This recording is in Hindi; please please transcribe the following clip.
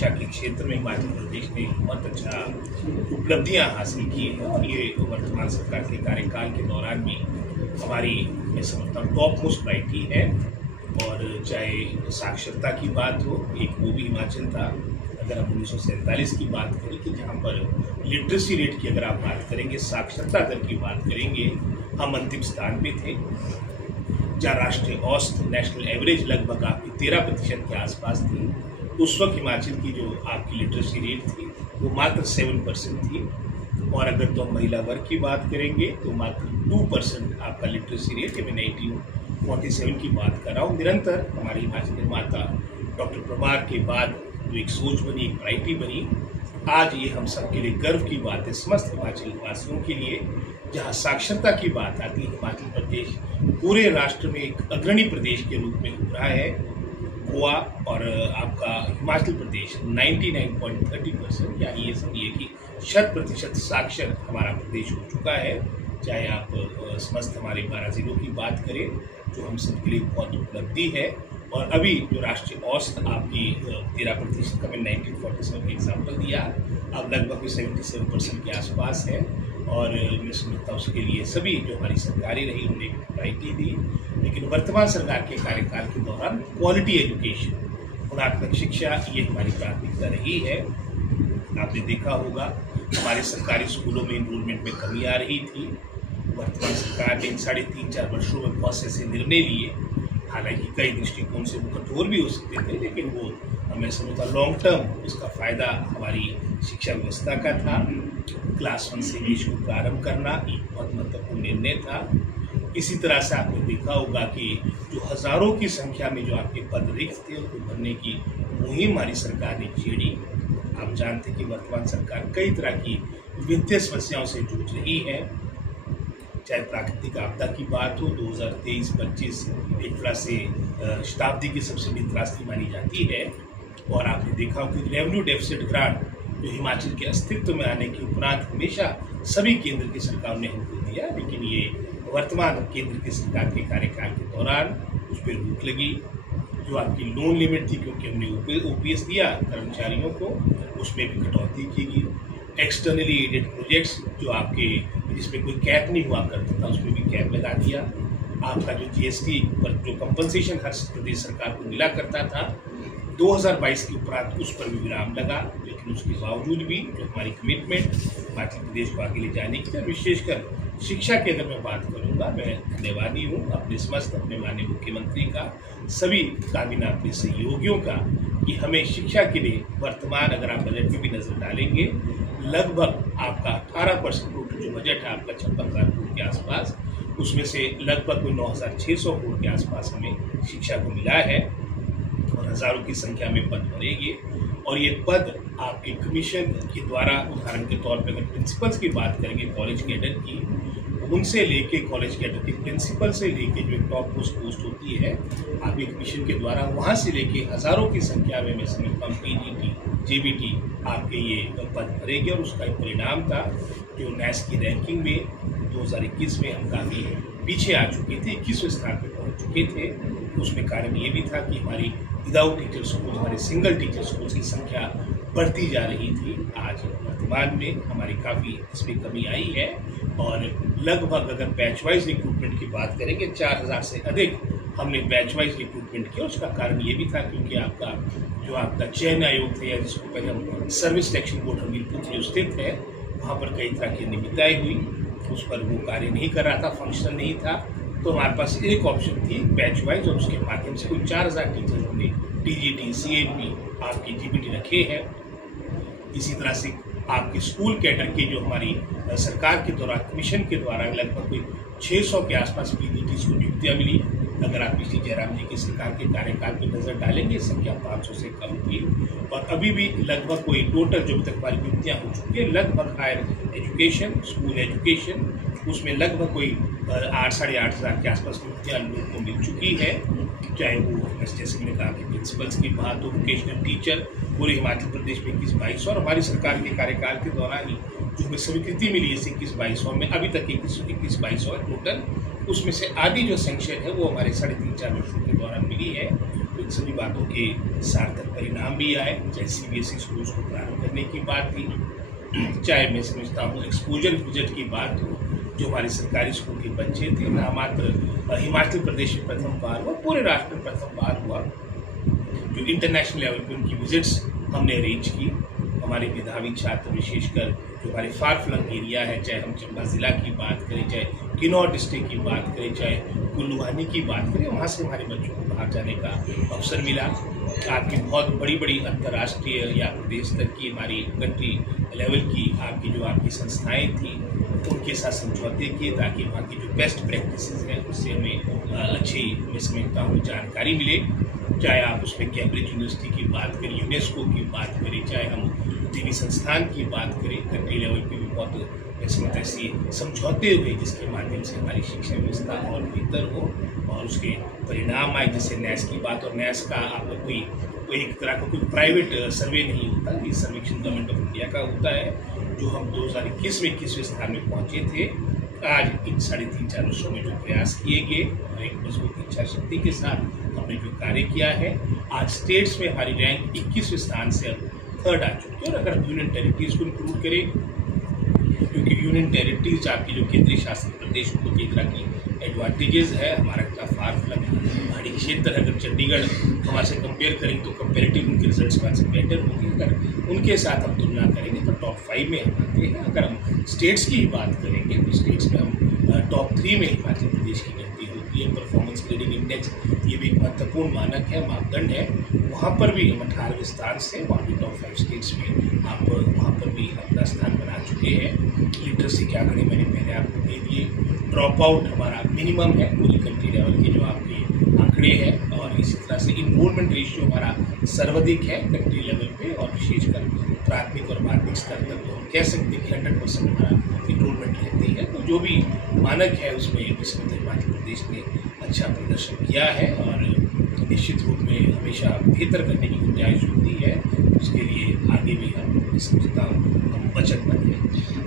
शिक्षा के क्षेत्र में हिमाचल प्रदेश ने बहुत अच्छा उपलब्धियां हासिल की हैं और ये वर्तमान सरकार के कार्यकाल के दौरान भी हमारी, मैं समझता हूँ, टॉप मोस्ट प्रायोरिटी है। और चाहे साक्षरता की बात हो, एक वो भी हिमाचल था। अगर हम 1947 की बात करें कि जहाँ पर लिटरेसी रेट की अगर आप बात करेंगे, साक्षरता दर की बात करेंगे, हम अंतिम स्थान पे थे, जहाँ राष्ट्रीय औसत नेशनल एवरेज लगभग आपकी 13% के आसपास थी। उस वक्त हिमाचल की जो आपकी लिटरेसी रेट थी वो मात्र 7% थी। और अगर तो हम महिला वर्ग की बात करेंगे तो मात्र 2% आपका लिटरेसी रेट है। मैं 1947 की बात कर रहा हूँ। निरंतर हमारी हिमाचल निर्माता डॉक्टर परमार के बाद जो एक सोच बनी, एक प्रायोरिटी बनी, आज ये हम सबके लिए गर्व की बात है, समस्त हिमाचल वासियों के लिए। जहाँ साक्षरता की बात आती है, हिमाचल प्रदेश पूरे राष्ट्र में एक अग्रणी प्रदेश के रूप में उभरा है। गोवा और आपका हिमाचल प्रदेश 99.30%, यानी ये समझिए कि 100% साक्षर हमारा प्रदेश हो चुका है। चाहे आप समस्त हमारे 12 जिलों की बात करें, जो हम सबके लिए बहुत उपलब्धि है। और अभी जो राष्ट्रीय औसत आपकी 13% का मैं 1947 का एग्जाम्पल दिया, अब लगभग 77% के आसपास है। और मैं समझता हूँ उसके लिए सभी जो हमारी सरकारें रही उन्होंने प्रायोरिटी दी। लेकिन वर्तमान सरकार के कार्यकाल के दौरान क्वालिटी एजुकेशन, गुणात्मक शिक्षा, ये हमारी प्राथमिकता रही है। आपने देखा होगा हमारे सरकारी स्कूलों में इनरोलमेंट में कमी आ रही थी। वर्तमान सरकार ने 3.5-4 वर्षों में बहुत से ऐसे निर्णय लिए, हालांकि कई दृष्टिकोण से वो कठोर भी हो सकते थे, लेकिन वो मैं समझता लॉन्ग टर्म उसका फ़ायदा हमारी शिक्षा व्यवस्था का था। क्लास 1 से इंग्लिश को प्रारंभ करना एक बहुत महत्वपूर्ण निर्णय था। इसी तरह से आपने देखा होगा कि जो हज़ारों की संख्या में जो आपके पद रिक्त थे उनको भरने की मुहिम हमारी सरकार ने छेड़ी। आप जानते हैं कि वर्तमान सरकार कई तरह की वित्तीय समस्याओं से जूझ रही है। चाहे प्राकृतिक आपदा की बात हो, 2023-25 एक तरह से शताब्दी की सबसे बड़ी त्रासदी मानी जाती है। और आपने देखा हो कि रेवेन्यू डेफिसिट ग्रांट जो हिमाचल के अस्तित्व में आने के उपरांत हमेशा सभी केंद्र की सरकारों ने हमको दिया, लेकिन ये वर्तमान केंद्र की सरकार के कार्यकाल के दौरान उस पर रोक लगी। जो आपकी लोन लिमिट थी, क्योंकि हमने ओपीएस दिया कर्मचारियों को, उसमें भी कटौती की गई। एक्सटर्नली एडेड प्रोजेक्ट्स जो आपके जिसमें कोई कैप नहीं हुआ करता था, उसमें भी कैप लगा दिया। आपका जो जीएसटी पर जो कंपनसेशन हर प्रदेश सरकार को मिला करता था 2022 के उपरांत, उस पर भी विराम लगा। लेकिन उसके बावजूद भी जो हमारी कमिटमेंट हिमाचल प्रदेश को आगे ले जाने की, विशेषकर शिक्षा की अगर मैं बात करूँगा, मैं धन्यवादी हूँ अपने माननीय मुख्यमंत्री का, सभी काबिना अपने सहयोगियों का, कि हमें शिक्षा के लिए वर्तमान अगर आप बजट में भी नज़र डालेंगे, लगभग आपका 18% टोटल जो बजट है आपका 56,000 करोड़ के आसपास, उसमें से लगभग 9,600 करोड़ के आसपास हमें शिक्षा को मिला है। और हज़ारों की संख्या में पद भरेंगे। और ये पद आपके कमीशन के द्वारा, उदाहरण के तौर पर अगर प्रिंसिपल्स की बात करेंगे कॉलेज कैडर की, उनसे लेके कॉलेज कैडर के प्रिंसिपल से लेके जो एक टॉप पोस्ट होती है आपके कमीशन के द्वारा, वहाँ से लेके हज़ारों की संख्या में मैं समझता हूँ पीजीटी, जेबीटी आपके ये पद भरेंगे। और उसका एक परिणाम था जो नैस की रैंकिंग में 2021 में हम काफ़ी पीछे आ चुके थे, 21वें स्थान पर पहुँच चुके थे। उसमें कारण ये भी था कि हमारी विदाउट टीचर स्कूल, हमारे सिंगल टीचर स्कूल की संख्या बढ़ती जा रही थी। आज वर्तमान में हमारी काफ़ी इसमें कमी आई है। और लगभग अगर बैच वाइज रिक्रूटमेंट की बात करेंगे, 4,000 से अधिक हमने बैच वाइज रिक्रूटमेंट किया। उसका कारण ये भी था क्योंकि आपका चयन आयोग थे, या जिसको पहले हम सर्विस सिलेक्शन बोर्ड हमीरपुर में स्थित है, वहाँ पर कई तरह की अनियमितताएँ हुई, उस पर वो कार्य नहीं कर रहा था, फंक्शनल नहीं था। तो हमारे पास एक ऑप्शन थी बैच वाइज, और उसके माध्यम से कुल 4,000 टीचर हमने टीजीटी, सीएनपी, आपकी जीबीटी रखे हैं। इसी तरह से आपके स्कूल कैडर की जो हमारी सरकार के द्वारा, कमीशन के द्वारा लगभग कोई 600 के आसपास पीजीटी को नियुक्तियाँ मिली। अगर आप पिछली जयराम जी की सरकार के कार्यकाल पर नज़र डालेंगे, संख्या 500 से कम थी। और अभी भी लगभग कोई टोटल जो तक हमारी नियुक्तियाँ हो चुकी है, लगभग हायर एजुकेशन, स्कूल एजुकेशन, उसमें लगभग कोई 8,500 के आसपास नियुक्तियाँ लोगों को मिल चुकी है। चाहे वो जैसे मैंने कहा कि प्रिंसिपल्स की बात हो, वोकेशनल टीचर पूरे हिमाचल प्रदेश में 21-22 और हमारी सरकार के कार्यकाल के दौरान ही जो हमें स्वीकृति मिली है 21-22 में, अभी तक 21-22 है टोटल। उसमें से आधी जो सैंक्शन है वो हमारे 3.5-4 वर्षों के दौरान मिली है। तो सभी बातों के सार्थक परिणाम भी आए, चाहे CBSE स्कूल्स को प्रारंभ करने की बात थी, चाहे मैं समझता हूँ एक्सपोजर विजिट की बात हो, जो हमारे सरकारी स्कूल के बच्चे थे, ना मात्र हिमाचल प्रदेश में प्रथम बार हुआ, पूरे राष्ट्र में प्रथम बार हुआ, जो इंटरनेशनल लेवल पे उनकी विजिट्स हमने अरेंज की। हमारे मेधावी छात्र, विशेषकर जो हमारे फार फ्लंग एरिया है, चाहे हम चंबा ज़िला की बात करें, चाहे किन्नौर डिस्ट्रिक्ट की बात करें, चाहे कुल्लूवानी की बात करें, वहाँ से हमारे बच्चों को बाहर जाने का अवसर मिला। आपकी बहुत बड़ी बड़ी अंतर्राष्ट्रीय या प्रदेश स्तर की, हमारी कंट्री लेवल की आपकी संस्थाएं थी, उनके साथ समझौते किए ताकि वहाँ की जो बेस्ट प्रैक्टिसेस हैं उससे हमें अच्छी, मैं समझता हूँ, जानकारी मिले। चाहे आप उसमें कैम्ब्रिज यूनिवर्सिटी की बात करें, यूनेस्को की बात करें, चाहे हम देवी संस्थान की बात करें, कंट्री लेवल पे भी बहुत ऐसे समझौते हुए जिसके माध्यम से हमारी शिक्षा व्यवस्था और बेहतर हो और उसके परिणाम आए। जैसे NAS की बात, और NAS का आपको कोई एक तरह का कोई प्राइवेट सर्वे नहीं होता, ये सर्वेक्षण गवर्नमेंट ऑफ इंडिया का होता है, जो हम 2021 में 21वें स्थान में पहुँचे थे। आज इन 3.5-4 वर्षों में जो प्रयास किए गए और एक मजबूत इच्छा शक्ति के साथ हमने जो कार्य किया है, आज स्टेट्स में हमारी रैंक 21वें स्थान से अब 3rd आ चुकी है। और अगर यूनियन टेरिटरीज को इंक्लूड करें, क्योंकि यूनियन टेरिटरीज आपकी जो केंद्रीय शासित प्रदेश को कई तरह की एडवांटेजेस है, हमारा इतना फार फ्लंग पहाड़ी क्षेत्र, अगर चंडीगढ़ हमारे से कंपेयर करें तो कंपेरेटिव उनके रिजल्ट्स हमारे से बेटर होंगे। अगर उनके साथ हम तुलना करेंगे तो टॉप 5 में हम आते हैं। अगर हम स्टेट्स की ही बात करेंगे तो स्टेट्स में हम टॉप 3 में हिमाचल प्रदेश की गिनती होती है। परफॉर्मेंस ग्रेडिंग इंडेक्स ये भी एक महत्वपूर्ण मानक है, मापदंड है, वहाँ पर भी हम 18वें स्थान से वहाँ भी टॉप 5 स्टेट्स में आप वहाँ पर भी अपना स्थान बना चुके हैं। लिटरेसी के आंकड़े मैंने पहले आपको दे दिए। ड्रॉप आउट हमारा मिनिमम है पूरी कंट्री लेवल के जो आपके आंकड़े हैं, और इसी तरह से इनरोलमेंट रेशियो हमारा सर्वाधिक है कंट्री लेवल पे, और विशेषकर प्राथमिक और माध्यमिक स्तर तक तो हम कह सकते हैं कि 100% हमारा इनरोलमेंट रहती है। तो जो भी मानक है उसमें हिमाचल प्रदेश ने अच्छा प्रदर्शन किया है और निश्चित रूप में हमेशा बेहतर करने की गुंजाइश होती है। उसके लिए आगे भी हम समझता हूँ हम वचनबद्ध हैं।